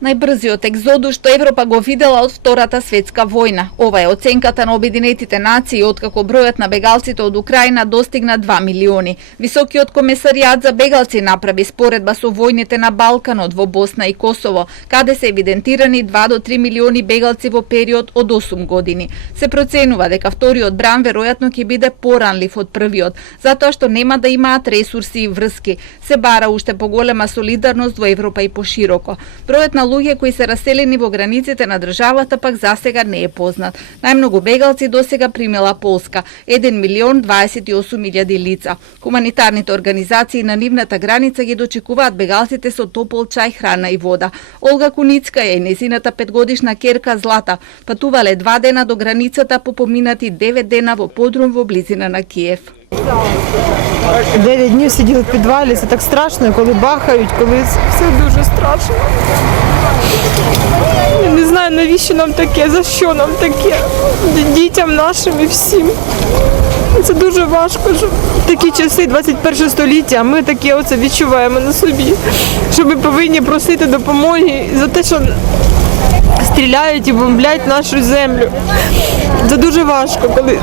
Најбрзиот екзодус што Европа го видела од Втората светска војна. Ова е оценката на Обединетите нации откако бројот на бегалците од Украина достигна 2 милиони. Високиот комесаријат за бегалци направи споредба со војните на Балканот во Босна и Косово, каде се евидентирани 2 до 3 милиони бегалци во период од 8 години. Се проценува дека вториот бран веројатно ќе биде поранлив од првиот, затоа што нема да имаат ресурси и врски. Се бара уште поголема солидарност во Европа и пошироко. Бројот на луѓе кои се раселени во границите на државата пак засега не е познат. Најмногу бегалци досега примила Полска, 1.028.000 лица. Хуманитарните организации на нивната граница ги дочекуваат бегалците со топол чај, храна и вода. Олга Куницка и нејзината 5-годишна керка Злата патувале 2 дена до границата по поминати 9 дена во подрум во близина на Киев. 9 днів сиділи в підвалі, це так страшно, коли бахають, коли все дуже страшно. Я не знаю, навіщо нам таке, за що нам таке, дітям нашим і всім. Це дуже важко, що в такі часи, 21 століття, а ми таке оце відчуваємо на собі, що ми повинні просити допомоги за те, що стріляють і бомблять нашу землю. Це дуже важко, коли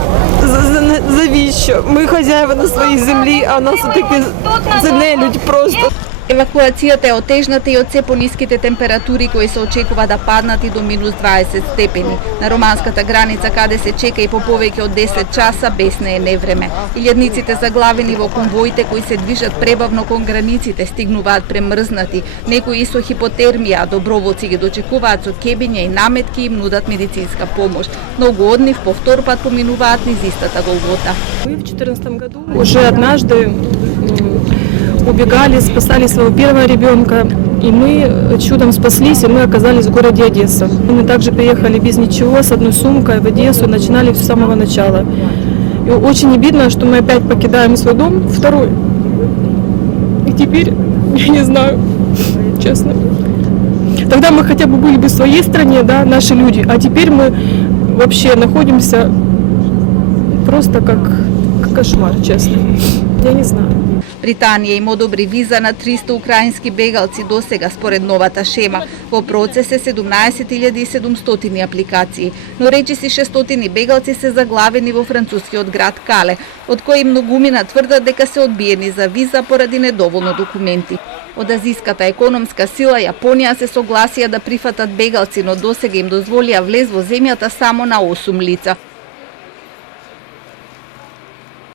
завіщо? Ми хазяїва на своїй землі, а нас таки занелють просто. Евакуацијата е отежната и од се пониските температури кои се очекува да паднат и до минус 20 степени. На романската граница каде се чека и по повеќе од 10 часа без нејне време. Илјадниците заглавени во конвоите кои се движат пребавно кон границите стигнуваат премрзнати. Некои со хипотермија, а доброволци ги дочекуваат со кебиња и наметки и им нудат медицинска помош. Многу од нив повтор пат поминуваат низ истата голгота. Мы в 2014 году уже однажды убегали, спасали своего первого ребенка, и мы чудом спаслись, и мы оказались в городе Одесса. Мы также приехали без ничего, с одной сумкой в Одессу, начинали с самого начала. И очень обидно, что мы опять покидаем свой дом, второй. И теперь, я не знаю, честно. Тогда мы хотя бы были бы в своей стране, да, наши люди, а теперь мы вообще находимся просто как кошмар, честно. Я не знаю. Британија им одобри виза на 300 украински бегалци досега според новата шема. Во процес е 17.700 апликации, но речиси 600 бегалци се заглавени во францускиот град Кале, од кои многумина тврдат дека се одбиени за виза поради недоволно документи. Од азиската економска сила Јапонија се согласија да прифатат бегалци, но досега им дозволија влез во земјата само на 8 лица.